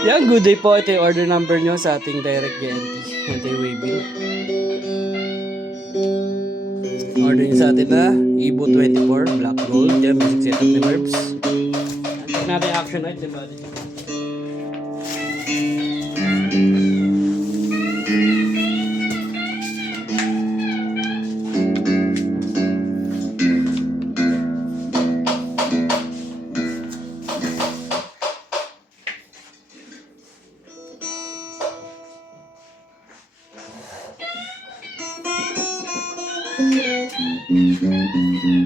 Yan, good day po. Ito yung order number nyo sa ating direct GNT. Ito yung waving. Order nyo sa atin na Evo 24 Black Gold. Yan, basic setup ni Verbs. Check natin yung action light, diba?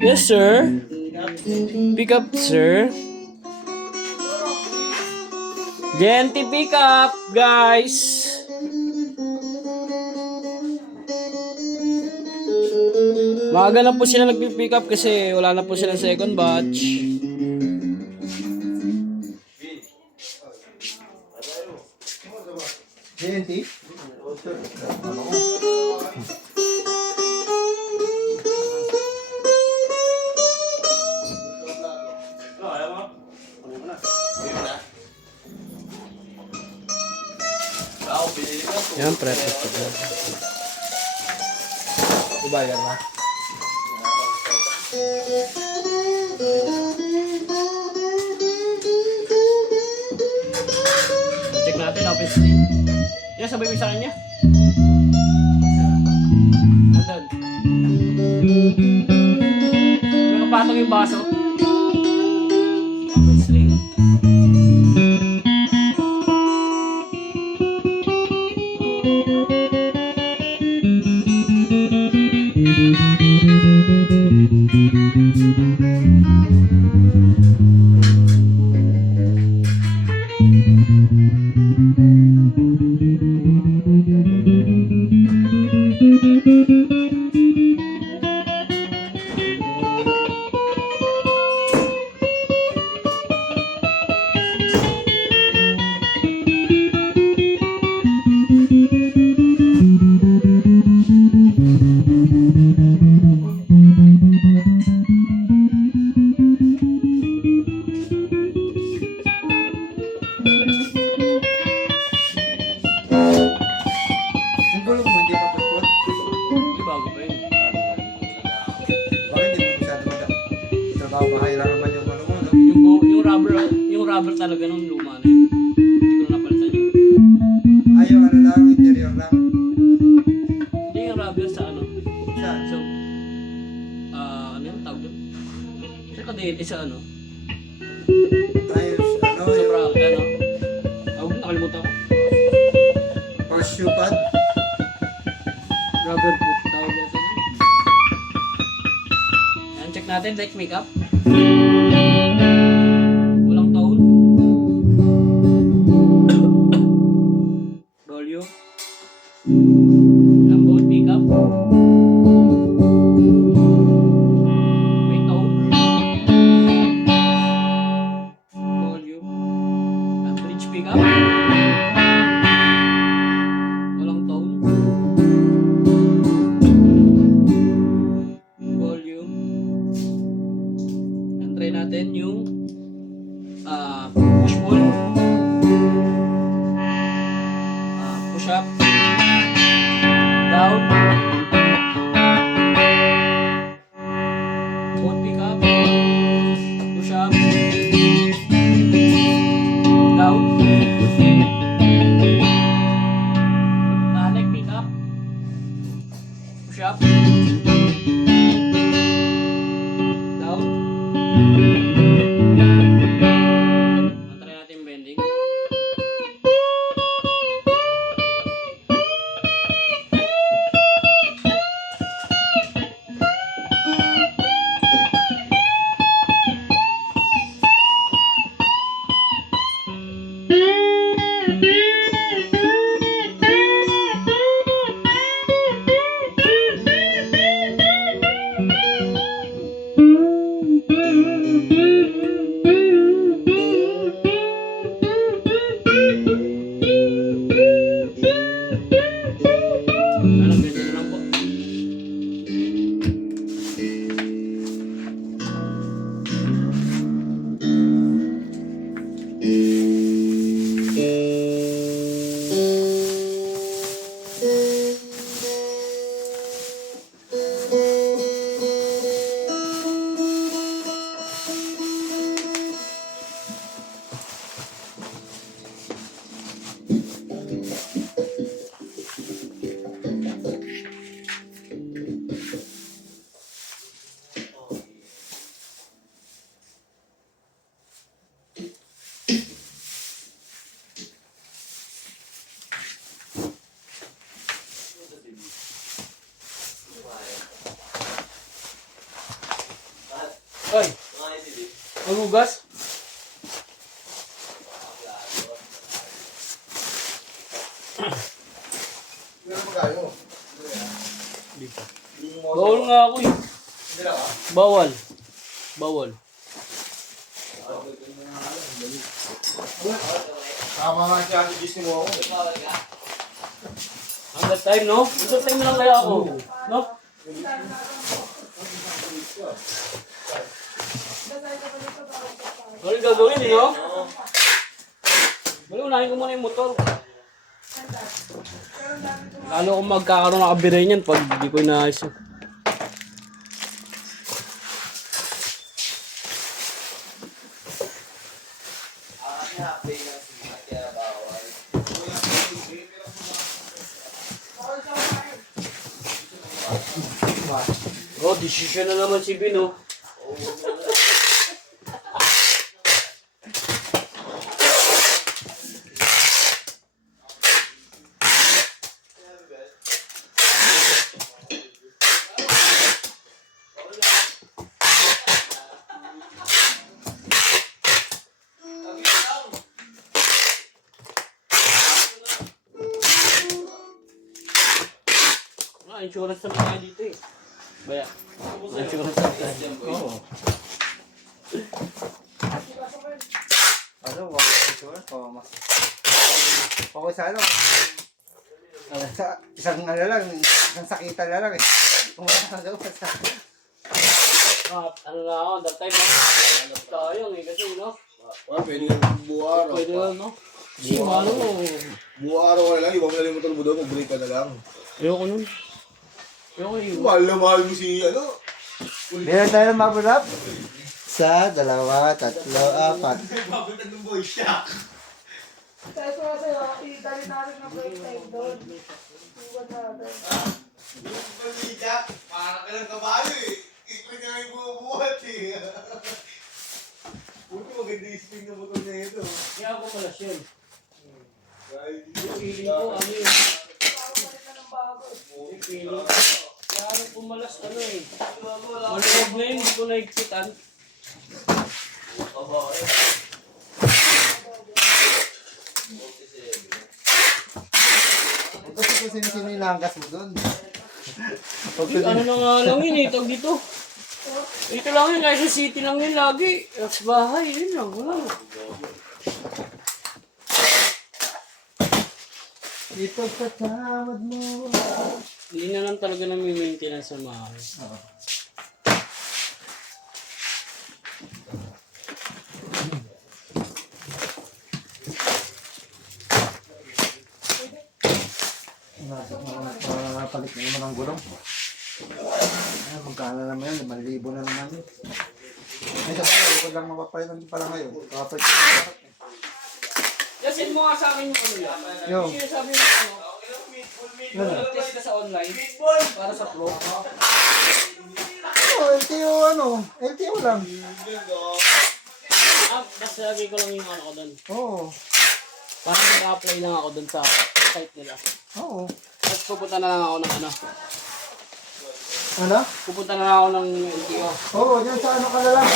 Yes, sir. Pick up, sir. GNT pick up, guys. Maaga na po sila nag-pick up kasi wala na po silang second batch. GNT? Yan, pretos ko po. Ibayan na. Check natin, obviously. Yan, sabay mo sa kanya. Nandun. Nakapatong yung baso. Obviously. Yung gulong mo, hindi pa putput? Hindi, bago pa yun. Bakit hindi mo masyado trabaho bahay lang naman yung ano mo, no? Yung rubber talaga nung luma na yun. Hindi ko na napalitan yun. Ayaw, ano lang, interior lang. Hindi yung rubber sa ano. Saan? So, ano yung tawag doon? Sa kadete sa ano? Ayos, ano, Sa yung bracket, ano? Tawag, nakalimutan ko. horseshoe pad. Rubber foot, tawag natin. Yan, check natin, like makeup. Walang tone. Volume. Lambot, makeup. May tone. Volume. Bridge pickup. Walang tone. Volume. And try natin yung push pull. Push up. Down. Both pick up. Push up. Down. Neck pick up. Push up. Down. Try natin yung bending. hugas? Meron pa kayo. Dito. Hindi mo Bawal nga ako eh. Hindi na ka? Bawal. Bawal. Tama nga siya, Disney mo ako. Hanggang time, no? Hanggang time na lang kaya ako. No? Ano yung gagawin, eh, no? Bali, unahin ko muna yung motor. Lalo kung magkakaroon ng kabire niyan pag di ko inaayos yun. Oh, decision na naman si Bino. Insurance naman tayo dito eh. Baya. Insurance naman tayo. Oo. Ano, wag insurance pa mas. Okay sa ano? Sa isang ano lang, isang sakitan na lang eh. Kung wala kang gawa sa... Ano na ako, that time sayang eh kasi no? Wala, pwede nga buong araw. Pwede lang no? Kasi malo mo. Buong araw ka lang, iba mo na yung motor mo doon, mag-break ka na lang. Ayoko nun. Ayoko yun. Mahal na mahal mo si, ano? Meron tayo ng mabulap? Isa, dalawa, tatlo, apat. Babutan ng boy shock. Kaya ko sa'yo, idali natin na break time doon. Iwan natin. Pag-media, parang ka lang kabalo eh. Ikli ka lang yung bumubuhat eh. Buti maganda yung spin na motor na ito. Kaya ako malas yun. Kahit Feeling ko ano yun. Papalit na ng bago. Feeling ko. Kaya ako pumalas ano eh. Maluwag na yun, hindi ko naigpitan. Kasi kung sino-sino yung langgas mo doon. Ano na nga lang yun eh, tawag dito. Ito lang yun, nasa city lang yun lagi. Sa bahay, yun lang, wala. Dito sa tawad mo. Hindi na lang talaga namin maintenance sa bahay. Palit na naman ang gulong. Ay, magkano naman yun? 5,000 na naman yun. Ay, sa bagay, ko lang mapapalitan pala ngayon. Kapalit ko na lahat eh. Yasin mo nga sa akin yung ano yan. Yo. Yung sinasabi mo ano, test ka sa online para sa pro. Oh, LTO ano? LTO lang. Basta lagay ko lang yung ano ko doon. Oo. Para mag-apply lang ako doon sa site nila. Oo. Tapos pupunta na lang ako ng ano. Ano? Pupunta na lang ako ng LTO. Oo, dyan sa ano ka na lang.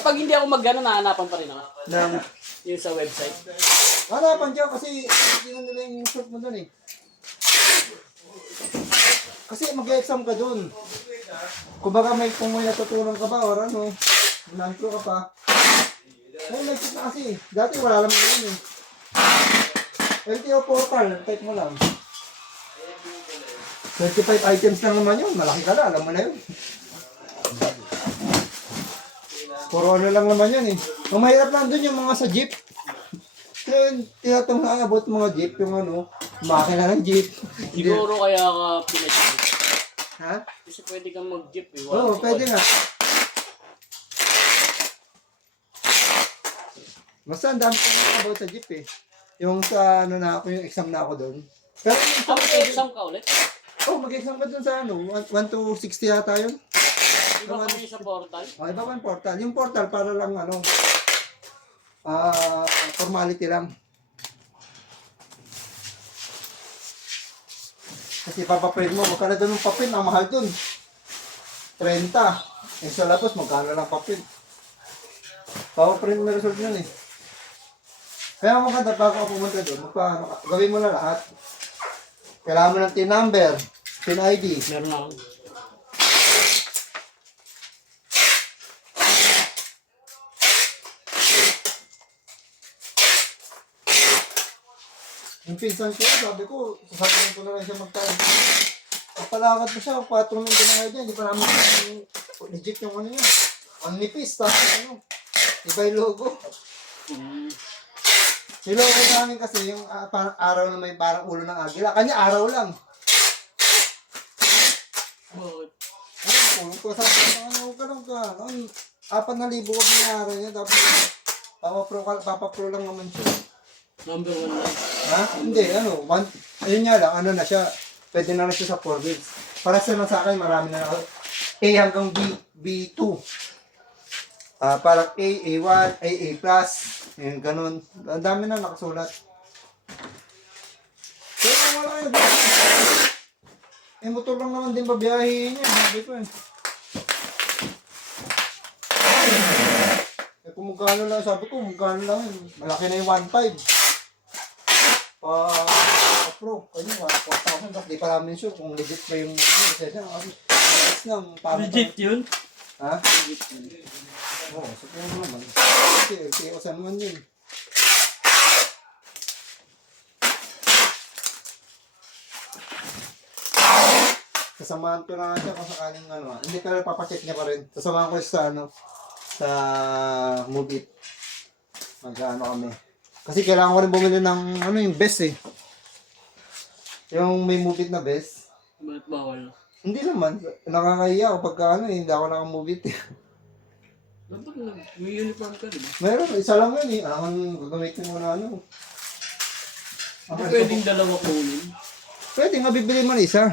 Pag hindi ako mag-ano, nahanapan pa rin ako. Ng, Yung sa website. hanapan dyan kasi hindi na nila yung insert mo dun eh. Kasi mag-exam ka dun. Kumbaga kung may natutunan ka ba or ano, nanto ka pa. Ay, nag-check na kasi. Dati wala naman yun eh. LTO portal, type mo lang. 25 items lang naman yun. Malaki ka na, alam mo na yun. Puro ano lang naman yan eh. Ang mahirap lang dun yung mga sa jeep. Yung tinatong nakakabot mga jeep, yung ano, makina ng jeep. Siguro kaya ka pinag-jeep. Ha? Kasi pwede kang mag-jeep eh. Oo, pwede nga. Basta ang dami ko nakakabot sa jeep eh. Yung sa ano na ako, yung exam na ako doon. Pero yung Ako exam ka ulit? oh, mag-exam ka dun sa ano, 1 to 60 yata yun. Iba kami sa portal? Oh, iba pa yung portal. Yung portal para lang ano, formality lang. Kasi papaprint mo, magkano doon yung paprint, ang mahal dun. 30. Eh sa labas, magkano lang paprint. Papaprint na result yun eh. Kaya maganda bago ka pumunta doon, gawin mo na lahat. Kailangan mo ng TIN number, TIN ID. Meron na ako. Yung pinsan ko, sabi ko, sasabihin ko na lang siya magkain. Pagpalakad pa siya, 4 minuto na ngayon dyan, hindi pa namin legit yung ano niya. Ang nipis, tapos ano, iba yung logo. Yung logo namin kasi, yung parang araw na may parang ulo ng agila. Kanya araw lang. Bakit? Ano ko, sabi ko, huwag ka lang ka. 4,000 ko pinara niya, tapos papapro lang naman siya. Number 1 na. Ha? Hindi, ayun nga lang, ano na siya, pwede na siya sa 4 wheels. Para sa akin, marami na ako. A hanggang B2. Parang A, A1, A yun, ganun. Ang dami na nakasulat. Pero wala yun. Motor lang naman din babiyahin niya, sabi ko eh. Kung magkano lang, sabi ko, magkano lang yun. Malaki na yung 1.5. Pro, kanya 1,000, tapos di pa namin sure kung legit pa yung lisensya. Kasi legit na, parang... Legit yun? Ha? Legit yun. Oo, siguro naman. Kasi LTO sa naman yun. Sasamahan ko na siya kung sakaling ano. Hindi pero papacheck niya pa rin. Sasamahan ko siya sa sa Mubit. Mag-ano kami. Kasi kailangan ko rin bumili ng yung best eh. Yung may Mubit na best. Bakit bawal? Hindi naman. Nakakahiya ako pagka hindi ako naka-Mubit eh. Dapat may uniform ka diba? Meron, isa lang yun eh. Ang gagamitin mo na Hindi pwedeng dalawa kunin. Pwede nga bibili mo na isa.